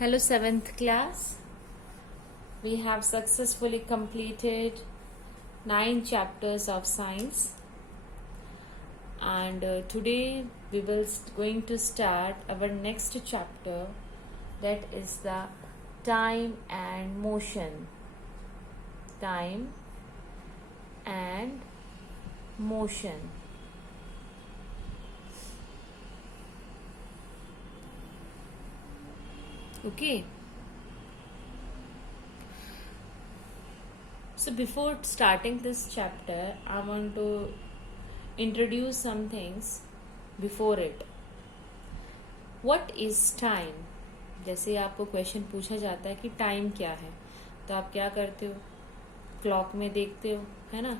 Hello, 7th class. We have successfully completed 9 chapters of science, and today we will going to start our next chapter, that is the time and motion. Time and motion. Okay. So before starting this chapter, I want to introduce some things before it. What is time? जैसे आपको question पूछा जाता है कि time क्या है, तो आप क्या करते हो? क्लॉक में देखते हो, है ना,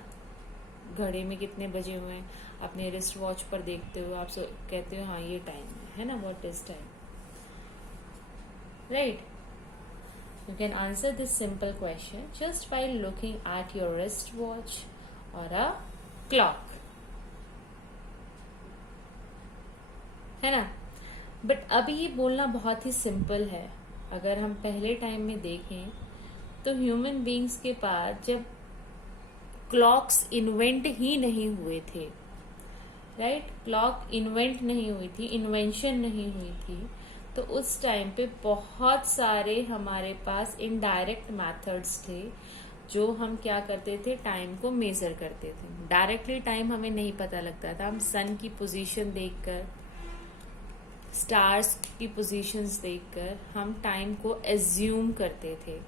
घड़ी में कितने बजे हुए हैं, अपने रिस्ट वॉच पर देखते हो, आप कहते हो हाँ ये टाइम है ना. What is time, right? You can answer this simple question just by looking at your wristwatch or a clock. है ना? बट अभी ये बोलना बहुत ही सिंपल है. अगर हम पहले टाइम में देखें तो ह्यूमन बींग्स के पास जब क्लॉक्स इन्वेंट ही नहीं हुए थे, राइट, क्लॉक इन्वेंट नहीं हुई थी, इन्वेंशन नहीं हुई थी, तो उस टाइम पे बहुत सारे हमारे पास इनडायरेक्ट मेथड्स थे जो हम क्या करते थे, टाइम को मेजर करते थे. डायरेक्टली टाइम हमें नहीं पता लगता था. हम सन की पोजीशन देखकर, स्टार्स की पोजीशंस देखकर हम टाइम को एज्यूम करते थे.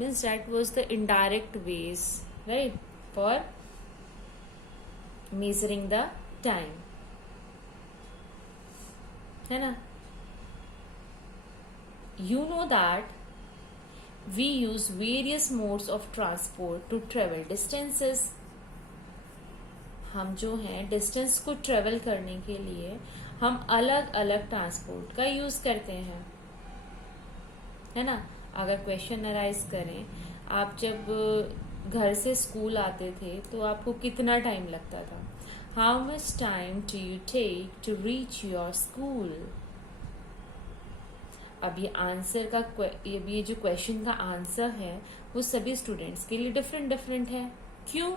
Means that was the indirect ways, right, for measuring the time, है ना. You know that we use various modes of transport to travel distances. हम जो हैं डिस्टेंस को ट्रेवल करने के लिए हम अलग अलग ट्रांसपोर्ट का यूज करते हैं, है ना. अगर क्वेश्चन अराइज करें, आप जब घर से स्कूल आते थे तो आपको कितना टाइम लगता था? How much time do you take to reach your school? अब ये जो क्वेश्चन का आंसर है वो सभी स्टूडेंट्स के लिए डिफरेंट है. क्यों?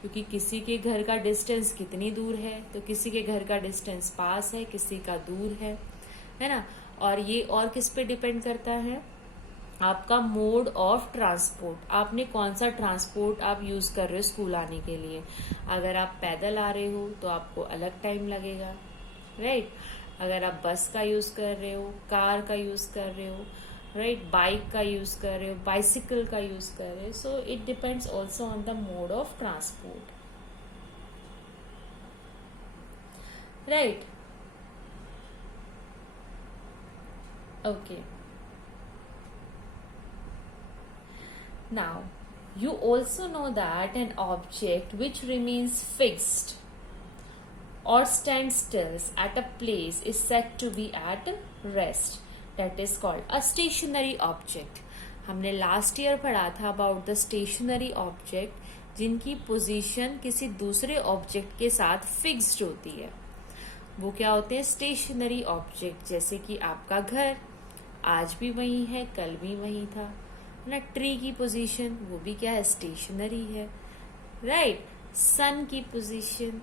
क्योंकि किसी के घर का डिस्टेंस कितनी दूर है, तो किसी के घर का डिस्टेंस पास है, किसी का दूर है ना. और ये और किस पे डिपेंड करता है? आपका मोड ऑफ ट्रांसपोर्ट. आपने कौन सा ट्रांसपोर्ट आप यूज कर रहे हो स्कूल आने के लिए. अगर आप पैदल आ रहे हो तो आपको अलग टाइम लगेगा, राइट. अगर आप बस का यूज कर रहे हो, कार का यूज कर रहे हो, राइट, बाइक का यूज कर रहे हो, बाइसिकल का यूज कर रहे हो. So it depends also on the mode of transport, right. Okay, now you also know that an object which remains fixed or stands still at a place is said to be at rest. That is called a stationary object. हमने last year पढ़ा था about the stationery object जिनकी position किसी दूसरे object के साथ fixed होती है. वो क्या होते हैं? Stationary object. जैसे कि आपका घर आज भी वही है, कल भी वही था ना. ट्री की पोजीशन वो भी क्या है? स्टेशनरी है, राइट. सन की पोजीशन,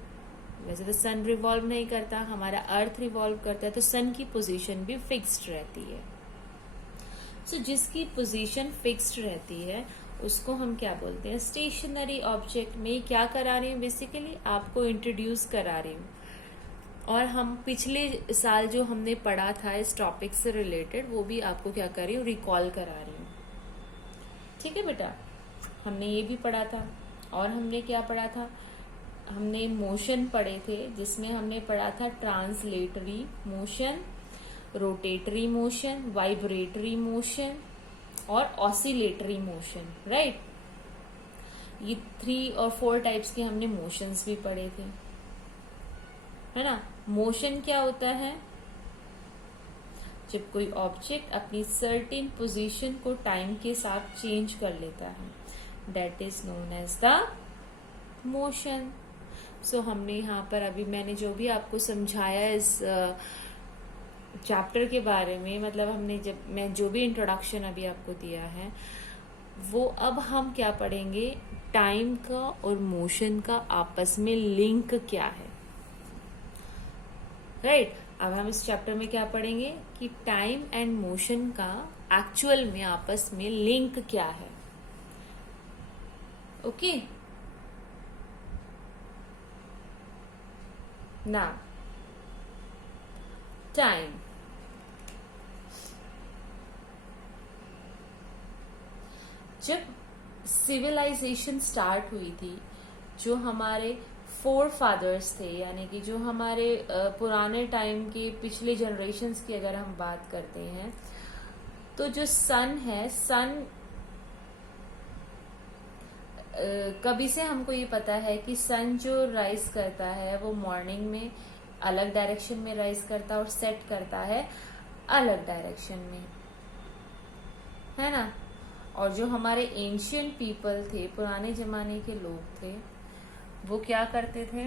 वैसे तो सन रिवॉल्व नहीं करता, हमारा अर्थ रिवॉल्व करता है, तो सन की पोजीशन भी फिक्स्ड रहती है. सो जिसकी पोजीशन फिक्स्ड रहती है उसको हम क्या बोलते हैं? Stationary object. में क्या करा रही हूँ? बेसिकली आपको इंट्रोड्यूस करा रही हूँ. और हम पिछले साल जो हमने पढ़ा था इस टॉपिक से रिलेटेड, वो भी आपको क्या कर रही हूँ? रिकॉल करा रही हूँ. ठीक है बेटा, हमने ये भी पढ़ा था. और हमने क्या पढ़ा था? हमने मोशन पढ़े थे, जिसमें हमने पढ़ा था translatory motion, rotatory motion, vibratory motion और ऑसिलेटरी मोशन, राइट. ये 3 और 4 टाइप्स के हमने मोशंस भी पढ़े थे, है ना. मोशन क्या होता है? जब कोई ऑब्जेक्ट अपनी सर्टेन पोजीशन को टाइम के साथ चेंज कर लेता है, that is known as the motion. So हमने यहाँ पर अभी मैंने जो भी आपको समझाया इस चैप्टर के बारे में, मतलब हमने जब मैं जो भी इंट्रोडक्शन अभी आपको दिया है वो अब हम क्या पढ़ेंगे, टाइम का और मोशन का आपस में लिंक क्या है, राइट। अब हम इस चैप्टर में क्या पढ़ेंगे कि टाइम एंड मोशन का एक्चुअल में आपस में लिंक क्या है। ओके, ना टाइम, जब सिविलाइजेशन स्टार्ट हुई थी, जो हमारे फोर फादर्स थे, यानी कि जो हमारे पुराने टाइम के पिछले जनरेशन्स की अगर हम बात करते हैं, तो जो सन है, सन कभी से हमको ये पता है कि सन जो राइज करता है वो मॉर्निंग में अलग डायरेक्शन में राइज करता है और सेट करता है अलग डायरेक्शन में, है ना। और जो हमारे एंशियंट पीपल थे, पुराने जमाने के लोग थे, वो क्या करते थे,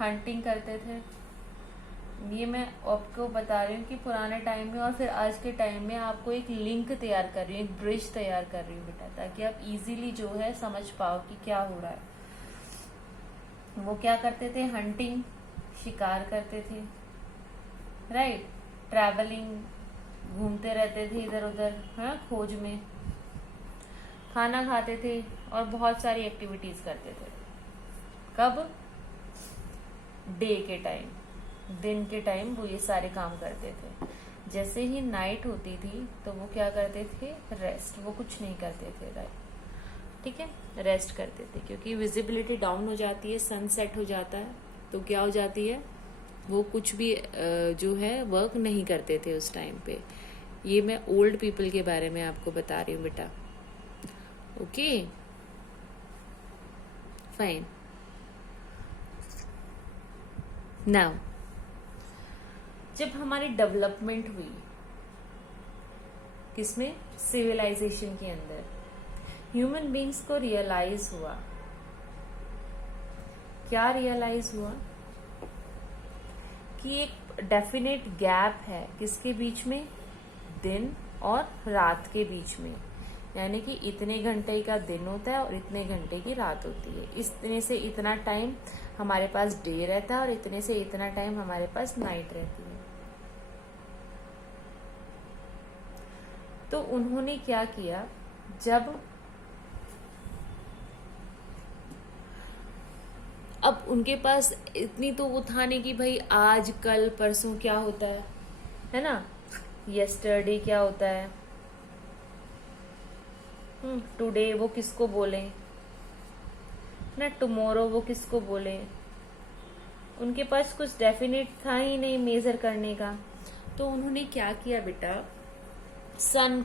हंटिंग करते थे। ये मैं आपको बता रही हूँ कि पुराने टाइम में और फिर आज के टाइम में आपको एक लिंक तैयार कर रही हूँ, एक ब्रिज तैयार कर रही हूँ बेटा, ताकि आप इजीली जो है समझ पाओ कि क्या हो रहा है। वो क्या करते थे, हंटिंग, शिकार करते थे, राइट, ट्रैवलिंग, घूमते रहते थे इधर उधर, हाँ, खोज में, खाना खाते थे और बहुत सारी एक्टिविटीज करते थे। कब, डे के टाइम, दिन के टाइम वो ये सारे काम करते थे। जैसे ही नाइट होती थी तो वो क्या करते थे, रेस्ट, वो कुछ नहीं करते थे, राइट, ठीक है, रेस्ट करते थे, क्योंकि विजिबिलिटी डाउन हो जाती है, सनसेट हो जाता है, तो क्या हो जाती है, वो कुछ भी जो है वर्क नहीं करते थे उस टाइम पे। ये मैं ओल्ड पीपल के बारे में आपको बता रही हूँ बेटा। Okay, fine. नाउ जब हमारी डेवलपमेंट हुई, किसमें, सिविलाइजेशन के अंदर, ह्यूमन बींग्स को रियलाइज हुआ, क्या रियलाइज हुआ, कि एक डेफिनेट गैप है किसके बीच में, दिन और रात के बीच में, यानी कि इतने घंटे का दिन होता है और इतने घंटे की रात होती है, इतने से इतना टाइम हमारे पास डे रहता है और इतने से इतना टाइम हमारे पास नाइट रहती है। तो उन्होंने क्या किया, जब अब उनके पास इतनी तो वो था नहीं कि भाई आज कल परसों क्या होता है ना, यस्टरडे क्या होता है, टुडे वो किसको बोले ना, टुमारो वो किसको बोले, उनके पास कुछ डेफिनेट था ही नहीं मेजर करने का। तो उन्होंने क्या किया बेटा, सन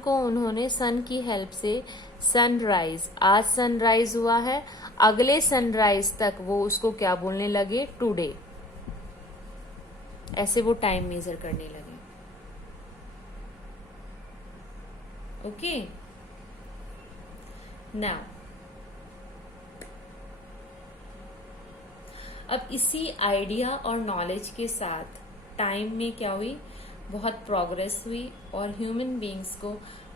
को उन्होंने, सन की हेल्प से सनराइज, आज सनराइज हुआ है, अगले सनराइज तक वो उसको क्या बोलने लगे, टुडे, ऐसे वो टाइम मेजर करने लगे। ओके, नाउ अब इसी आइडिया और नॉलेज के साथ टाइम में क्या हुई, बहुत प्रोग्रेस हुई और ह्यूमन बीइंग्स को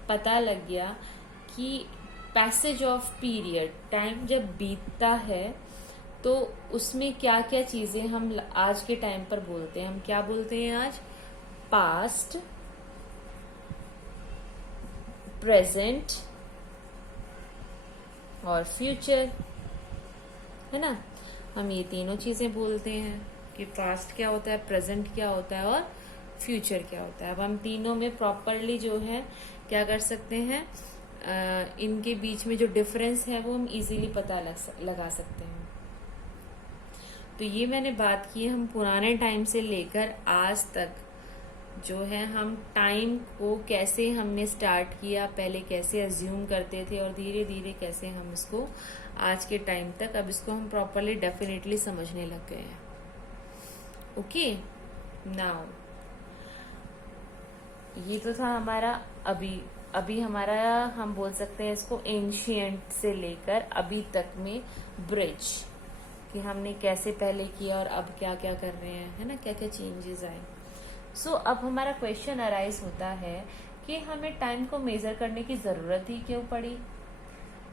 पता लग गया कि पैसेज ऑफ पीरियड, टाइम जब बीतता है तो उसमें क्या क्या चीजें हम आज के टाइम पर बोलते हैं, हम क्या बोलते हैं आज, पास्ट, प्रेजेंट और फ्यूचर, है ना। हम ये तीनों चीजें बोलते हैं कि पास्ट क्या होता है, प्रेजेंट क्या होता है और फ्यूचर क्या होता है। अब हम तीनों में प्रॉपरली जो है क्या कर सकते हैं, इनके बीच में जो डिफरेंस है वो हम इजीली पता लगा सकते हैं। तो ये मैंने बात की, हम पुराने टाइम से लेकर आज तक जो है हम टाइम को कैसे हमने स्टार्ट किया, पहले कैसे अज्यूम करते थे और धीरे धीरे कैसे हम इसको आज के टाइम तक, अब इसको हम प्रॉपरली डेफिनेटली समझने लग गए हैं। ओके, नाउ ये तो था हमारा अभी हमारा, हम बोल सकते हैं इसको एंशियंट से लेकर अभी तक में ब्रिज, कि हमने कैसे पहले किया और अब क्या क्या कर रहे हैं, है ना, क्या क्या चेंजेस आए। सो अब हमारा क्वेश्चन अराइज होता है कि हमें टाइम को मेजर करने की जरूरत ही क्यों पड़ी।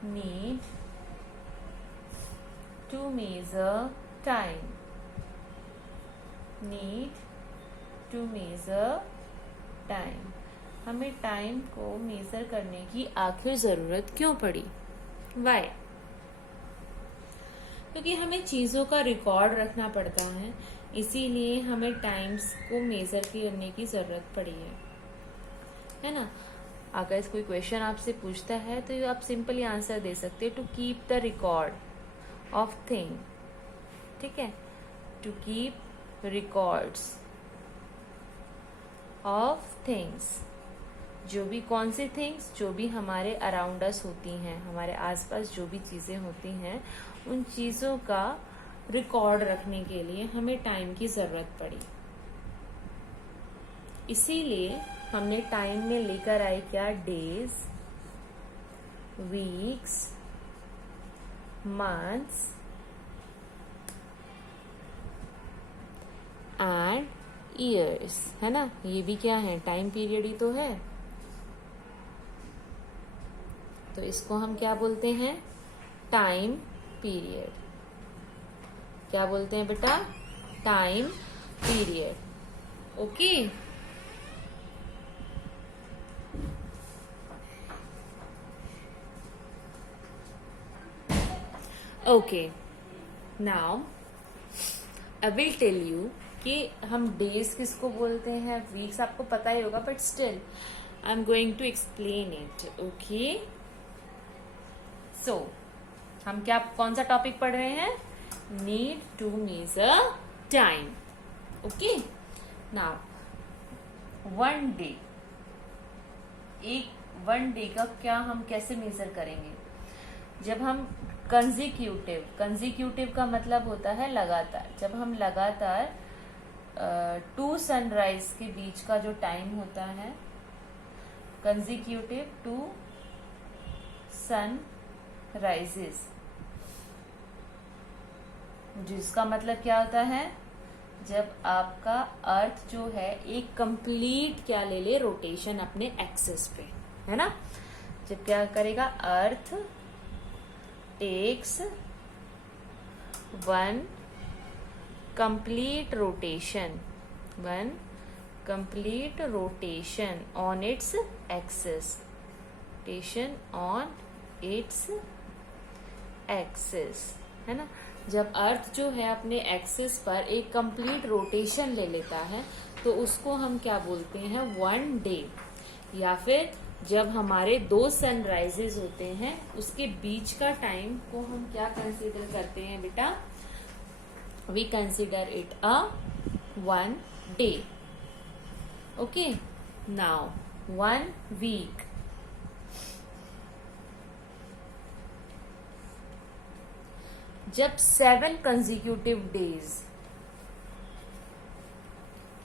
Need to measure time, need to measure time, हमें टाइम को मेजर करने की आखिर जरूरत क्यों पड़ी। वाई? क्योंकि हमें चीजों का रिकॉर्ड रखना पड़ता है, इसीलिए हमें टाइम्स को मेजर करने की जरूरत पड़ी है ना। अगर कोई क्वेश्चन आपसे पूछता है तो आप सिंपली आंसर दे सकते हो, to keep the record of thing, ठीक है, to keep records of things, जो भी कौन सी थिंग्स, जो भी हमारे अराउंड अस होती हैं, हमारे आसपास जो भी चीजें होती हैं, उन चीजों का रिकॉर्ड रखने के लिए हमें टाइम की जरूरत पड़ी। इसीलिए हमने टाइम में लेकर आए क्या, days, weeks, months and years, है ना। ये भी क्या है, टाइम पीरियड ही तो है। तो इसको हम क्या बोलते हैं, टाइम पीरियड। क्या बोलते हैं बेटा, time period. Okay, okay, now I will tell you कि हम डेज किसको बोलते हैं, वीक्स आपको पता ही होगा, but still I am going to explain it. Okay, so हम क्या, कौन सा टॉपिक पढ़ रहे हैं, need to measure time. Okay, now one day, एक वन डे का क्या हम कैसे मेजर करेंगे, जब हम कंजिक्यूटिव का मतलब होता है लगातार, जब हम लगातार 2 सनराइज के बीच का जो टाइम होता है, कंजिक्यूटिव 2 सन राइजेस, जिसका मतलब क्या होता है, जब आपका अर्थ जो है एक कंप्लीट क्या ले ले, रोटेशन अपने एक्सिस पे, है ना। जब क्या करेगा, earth takes one complete rotation on its axis, rotation on its axis, है ना। जब अर्थ जो है अपने एक्सिस पर एक कंप्लीट रोटेशन ले लेता है तो उसको हम क्या बोलते हैं, वन डे। या फिर जब हमारे 2 सनराइजेस होते हैं उसके बीच का टाइम को हम क्या कंसीडर करते हैं बेटा, we consider it a one day. Okay, now one week, जब 7 कंजिक्यूटिव डेज,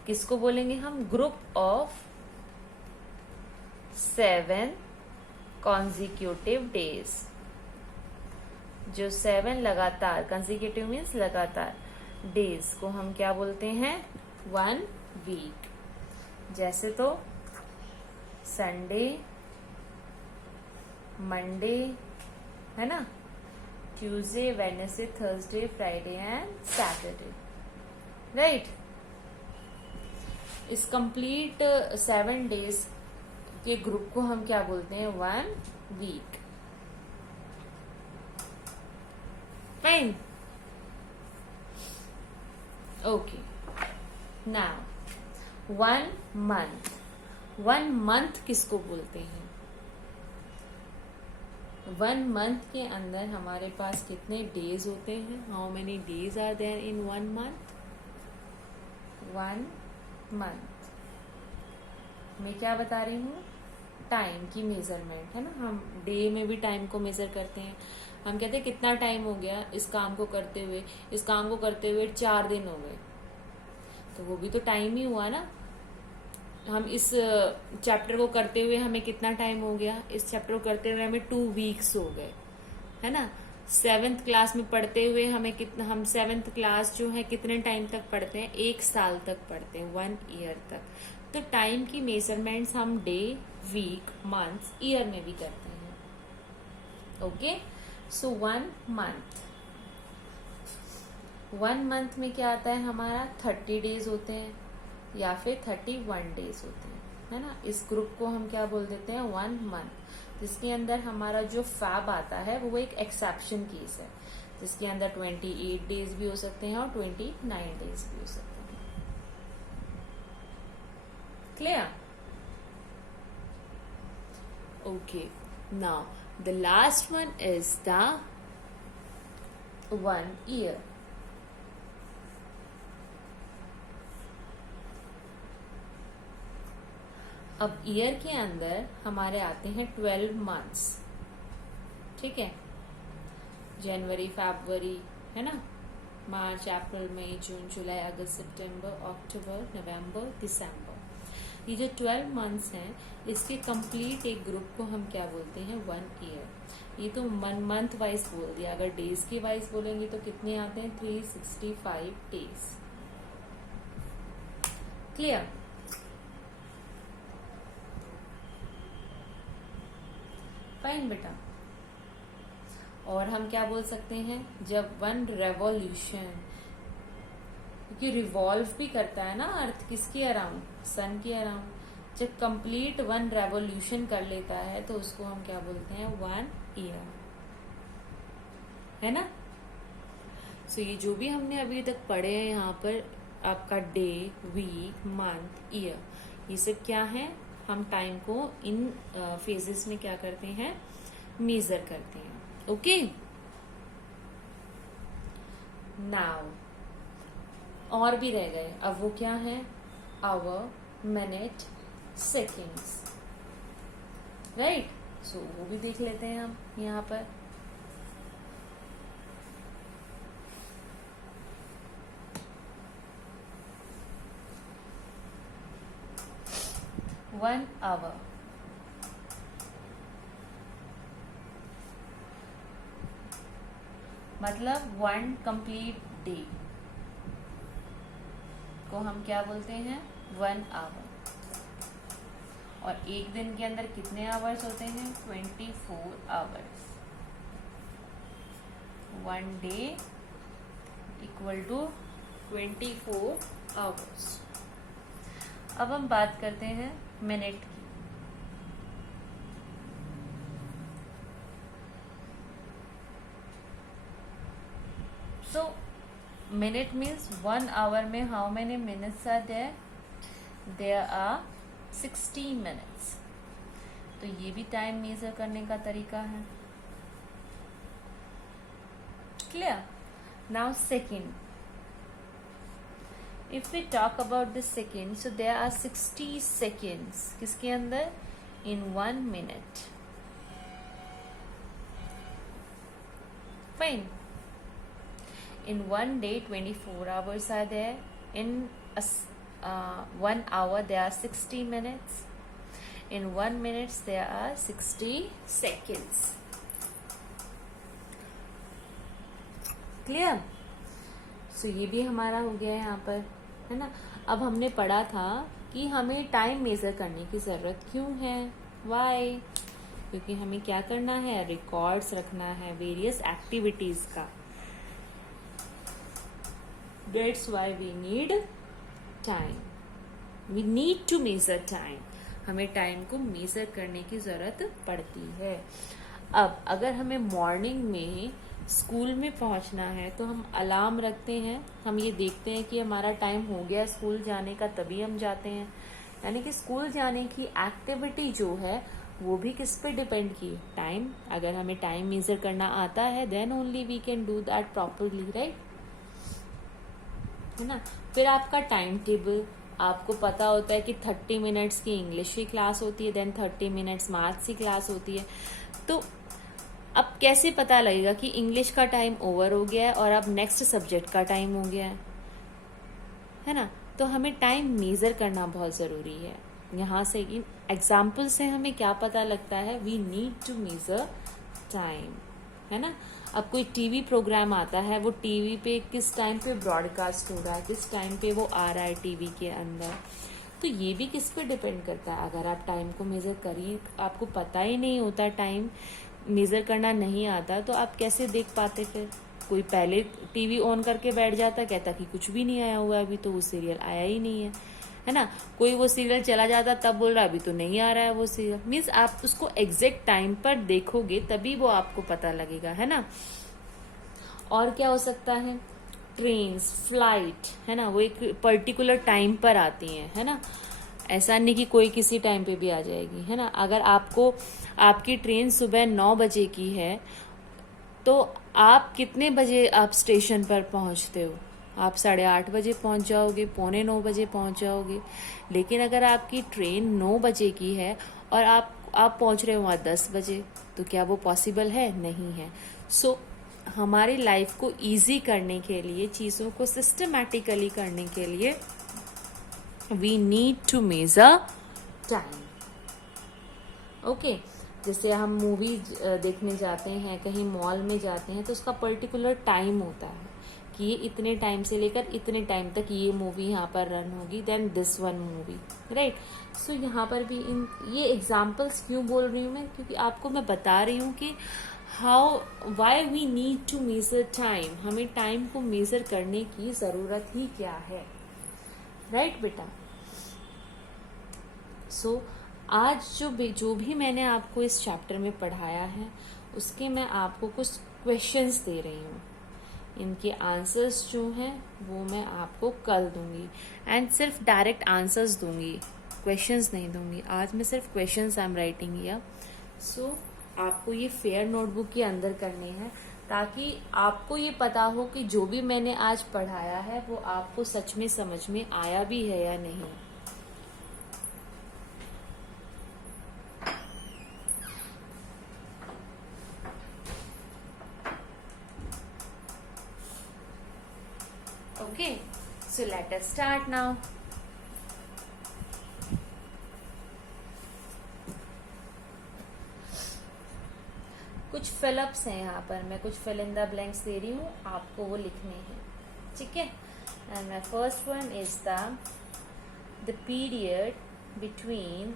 किसको बोलेंगे हम, ग्रुप ऑफ 7 कॉन्जिक्यूटिव डेज, जो 7 लगातार, कंजिक्यूटिव मीन्स लगातार, डेज को हम क्या बोलते हैं, वन वीक। जैसे तो संडे, मंडे, है ना, Tuesday, Wednesday, Thursday, Friday and Saturday, right. इस कंप्लीट 7 डेज के ग्रुप को हम क्या बोलते हैं, one week. Fine, okay, now one month, one month किसको बोलते हैं, वन मंथ के अंदर हमारे पास कितने डेज होते हैं, how many days are there in one month, one month मैं क्या बता रही हूँ, टाइम की मेजरमेंट, है ना। हम डे में भी टाइम को मेजर करते हैं, हम कहते हैं कितना टाइम हो गया इस काम को करते हुए, इस काम को करते हुए 4 दिन हो गए, तो वो भी तो टाइम ही हुआ ना। हम इस चैप्टर को करते हुए हमें कितना टाइम हो गया, इस चैप्टर को करते हुए हमें 2 वीक्स हो गए, है ना। सेवेंथ क्लास में पढ़ते हुए हम सेवेंथ क्लास जो है कितने टाइम तक पढ़ते हैं, 1 साल तक पढ़ते हैं, 1 ईयर तक। तो टाइम की मेजरमेंट्स हम डे, वीक, मंथ्स, ईयर में भी करते हैं। ओके, सो 1 मंथ में क्या आता है हमारा, 30 डेज होते हैं या फिर 31 डेज होते हैं, है ना। इस ग्रुप को हम क्या बोल देते हैं, 1 मंथ, जिसके अंदर हमारा जो फैब आता है वो एक एक्सेप्शन केस है, जिसके अंदर 28 डेज भी हो सकते हैं और 29 डेज भी हो सकते हैं। Clear? Okay, now the last one is the 1 year. अब ईयर के अंदर हमारे आते हैं 12 मंथ्स, ठीक है। जनवरी, फरवरी, है ना, मार्च, अप्रैल, मई, जून, जुलाई, अगस्त, सितंबर, अक्टूबर, नवंबर, दिसंबर। ये जो 12 मंथ्स हैं, इसके कंप्लीट एक ग्रुप को हम क्या बोलते हैं, 1 ईयर। ये तो मंथ वाइज बोल दिया, अगर डेज के वाइज बोलेंगे तो कितने आते हैं, 365 डेज। क्लियर? फाइन बेटा। और हम क्या बोल सकते हैं, जब 1 रेवोल्यूशन, क्योंकि रिवॉल्व भी करता है ना अर्थ किसके अराउंड, सन के अराउंड, जब कंप्लीट 1 रेवोल्यूशन कर लेता है तो उसको हम क्या बोलते हैं, 1 ईयर, है ना। सो ये जो भी हमने अभी तक पढ़े हैं यहाँ पर, आपका डे, वीक, मंथ, ईयर, ये सब क्या है, हम टाइम को इन फेजेस में क्या करते हैं, मेजर करते हैं। ओके, नाउ और भी रह गए, अब वो क्या है, आवर, मिनट, सेकेंड्स, राइट। सो वो भी देख लेते हैं हम यहाँ पर। वन आवर, मतलब 1 कंप्लीट डे को हम क्या बोलते हैं, 1 आवर। और एक दिन के अंदर कितने आवर्स होते हैं, 24 hours. 1 day equal to 24 hours. अब हम बात करते हैं मिनट की। सो मिनट मीन्स 1 आवर में how many minutes are there, there are 60 minutes. तो ये भी टाइम मेजर करने का तरीका है। Clear? Now second, if we talk about the second, so there are 60 seconds किसके अंदर, in 1 minute. Fine. In 1 day 24 hours are there. In 1 hour there are 60 minutes. In 1 minute there are 60 seconds. Clear? So ये भी हमारा हो गया है यहाँ पर, है ना। अब हमने पढ़ा था कि हमें टाइम मेजर करने की जरूरत क्यों है, वाई, क्योंकि हमें क्या करना है, रिकॉर्ड्स रखना है वेरियस एक्टिविटीज का। That's why we need time, we need to measure time. हमें टाइम को मेजर करने की जरूरत पड़ती है। अब अगर हमें मॉर्निंग में स्कूल में पहुंचना है तो हम अलार्म रखते हैं, हम ये देखते हैं कि हमारा टाइम हो गया स्कूल जाने का, तभी हम जाते हैं। यानी कि स्कूल जाने की एक्टिविटी जो है वो भी किस पे डिपेंड की, टाइम। अगर हमें टाइम मेजर करना आता है then only we can do that properly, right, है ना। फिर आपका टाइम टेबल, आपको पता होता है कि 30 मिनट्स की इंग्लिश की क्लास होती है, देन 30 मिनट्स मैथ्स की क्लास होती है। तो अब कैसे पता लगेगा कि इंग्लिश का टाइम ओवर हो गया है और अब नेक्स्ट सब्जेक्ट का टाइम हो गया है ना। तो हमें टाइम मेजर करना बहुत जरूरी है। यहाँ से इन एग्जाम्पल से हमें क्या पता लगता है, we need to measure time, है ना। अब कोई टीवी प्रोग्राम आता है, वो टीवी पे किस टाइम पे ब्रॉडकास्ट हो रहा है, किस टाइम पे वो आ रहा है टीवी के अंदर, तो ये भी किस पे डिपेंड करता है। अगर आप टाइम को मेज़र करिए, आपको पता ही नहीं होता, टाइम मेज़र करना नहीं आता, तो आप कैसे देख पाते फिर। कोई पहले टीवी ऑन करके बैठ जाता, कहता कि कुछ भी नहीं आया हुआ अभी तो, वो सीरियल आया ही नहीं है ना। कोई वो सीरियल चला जाता तब बोल रहा अभी तो नहीं आ रहा है वो सीरियल। मीन्स आप उसको एग्जैक्ट टाइम पर देखोगे तभी वो आपको पता लगेगा, है ना। और क्या हो सकता है, ट्रेन्स, फ्लाइट, है ना, वो एक पर्टिकुलर टाइम पर आती हैं, है ना। ऐसा नहीं कि कोई किसी टाइम पे भी आ जाएगी, है ना। अगर आपको आपकी ट्रेन सुबह 9 बजे की है तो आप कितने बजे आप स्टेशन पर पहुंचते हो, आप 8:30 बजे पहुंच जाओगे, 8:45 बजे पहुंच जाओगे। लेकिन अगर आपकी ट्रेन 9 बजे की है और आप पहुंच रहे हो वहाँ 10 बजे, तो क्या वो पॉसिबल है? नहीं है। सो हमारी लाइफ को इजी करने के लिए, चीज़ों को सिस्टमैटिकली करने के लिए, we need to measure time. Okay, जैसे हम मूवी देखने जाते हैं, कहीं मॉल में जाते हैं, तो उसका पर्टिकुलर टाइम होता है कि ये इतने टाइम से लेकर इतने टाइम तक ये मूवी यहाँ पर रन होगी, then this one movie, right. So यहाँ पर भी ये एग्जाम्पल्स क्यों बोल रही हूँ मैं, क्योंकि आपको मैं बता रही हूँ कि why we need to measure time, हमें टाइम को मेजर करने की ज़रूरत ही क्या है, राइट बेटा। सो आज जो भी मैंने आपको इस चैप्टर में पढ़ाया है, उसके मैं आपको कुछ क्वेश्चंस दे रही हूँ। इनके आंसर्स जो हैं वो मैं आपको कल दूंगी, एंड सिर्फ डायरेक्ट आंसर्स दूंगी, क्वेश्चंस नहीं दूंगी। आज मैं सिर्फ questions I am writing here. So आपको ये फेयर नोटबुक के अंदर करने हैं, ताकि आपको ये पता हो कि जो भी मैंने आज पढ़ाया है वो आपको सच में समझ में आया भी है या नहीं। Okay, so let us start now. कुछ फिलअप्स हैं यहाँ पर, मैं कुछ फिल इन द ब्लैंक्स दे रही हूँ, आपको वो लिखने हैं, ठीक है। And my first one is the period between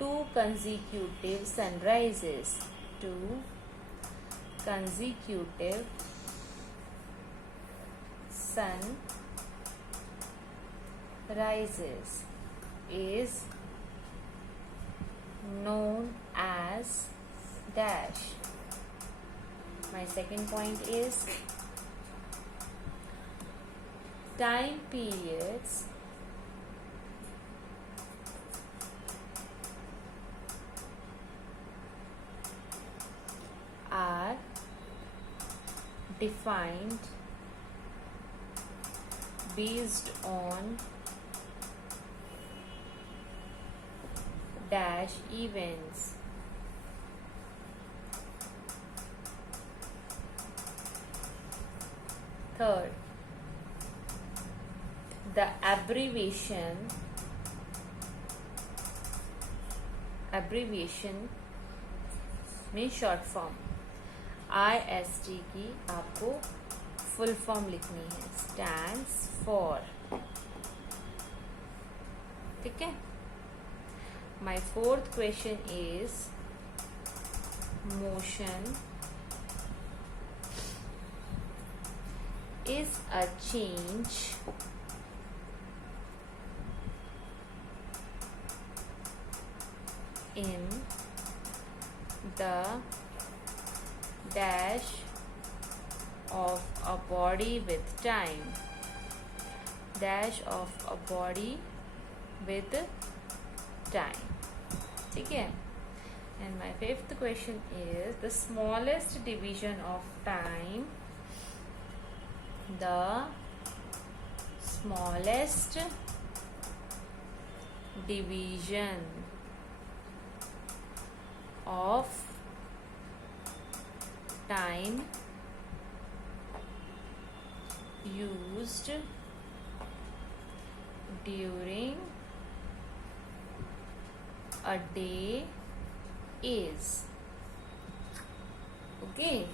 two consecutive sunrises, two consecutive sunrises is known as dash. My second point is time periods are defined based on dash events. Third, the abbreviation में short form IST की आपको full form लिखनी है, stands for, ठीक है। My fourth question is motion is a change in the dash of a body with time, dash of a body with time, ठीक है। And my fifth question is the smallest division of time, the smallest division of time used during a day is. Okay,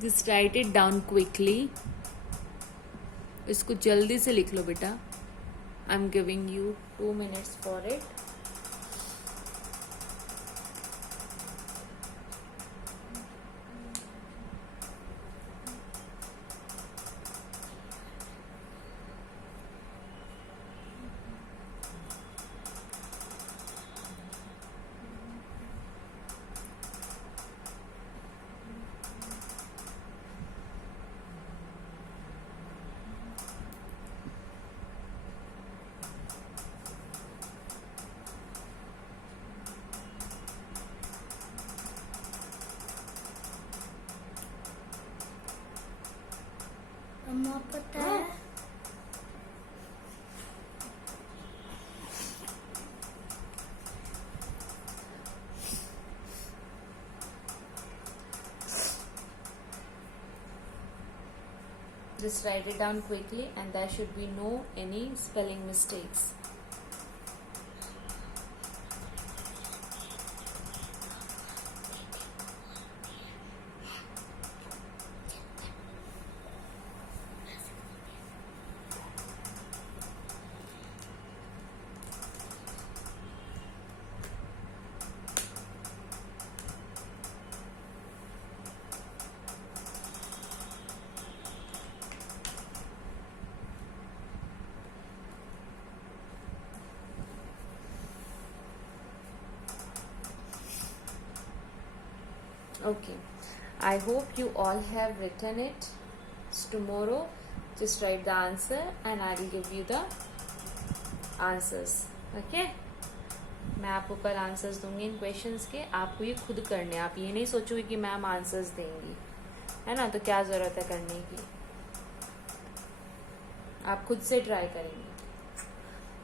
just write it down quickly. इसको जल्दी से लिख लो बेटा. I'm giving you 2 minutes for it. अम्मा पता है Just write it down quickly and there should be no any spelling mistakes. Okay, I hope you all have written it. So tomorrow just write the answer and I will give you the answers. Okay, मैं आपको कल answers दूंगी इन questions के. आपको ये खुद करने, आप ये नहीं सोचोगे कि मैम आंसर्स देंगी, है ना, तो क्या जरूरत है करने की. आप खुद से ट्राई करेंगे.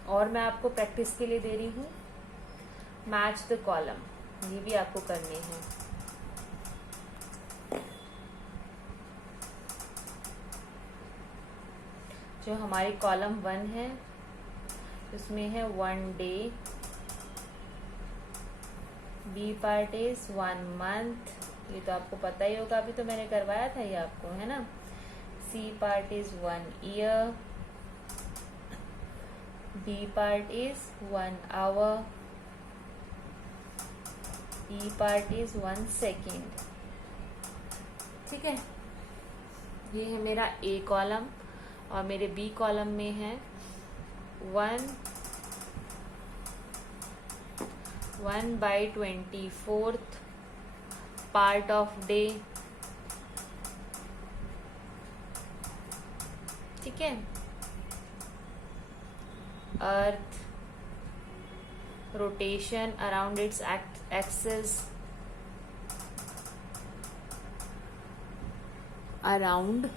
और मैं आपको प्रैक्टिस के लिए दे रही हूँ मैच द कॉलम, ये भी आपको करने हैं. जो हमारी कॉलम 1 है उसमें है 1 day, B part is 1 month, ये तो आपको पता ही होगा, अभी तो मैंने करवाया था ये आपको, है ना. C part is 1 year, B part is 1 hour, E part is 1 second. ठीक है, ये है मेरा ए कॉलम और मेरे बी कॉलम में है 1/24 पार्ट ऑफ डे. ठीक है, earth rotation around its axis around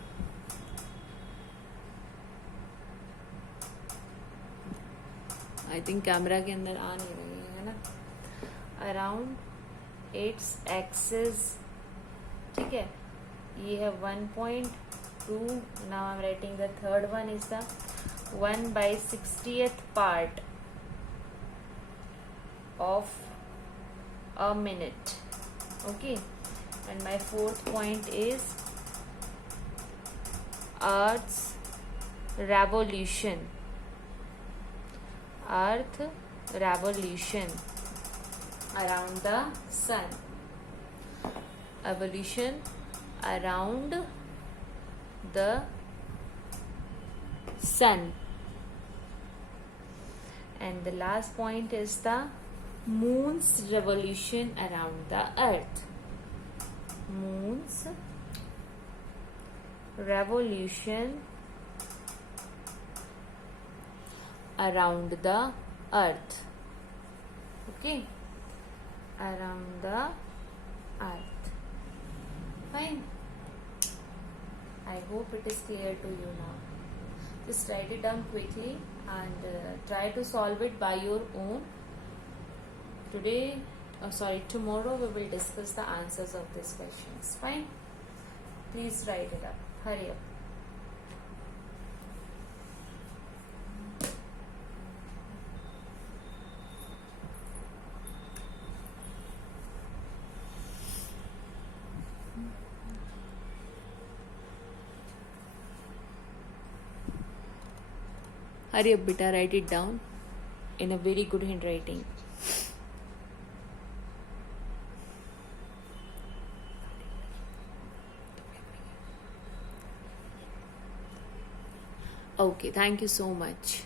I think camera के अंदर आ नहीं रही है ना, अराउंड इट्स एक्सिस. ठीक है, ये है 1.2. Now I am writing the third one is the 1/60th part of a minute. Okay, and my fourth point is earth's revolution. Earth revolution around the sun. Evolution around the sun. And the last point is the moon's revolution around the earth. Moon's revolution around the earth. Okay, around the earth. Fine, I hope it is clear to you now. Just write it down quickly and try to solve it by your own. Tomorrow we will discuss the answers of these questions. Fine, please write it up. Hurry up. Hurry up, beta, write it down in a very good handwriting. Okay, thank you so much.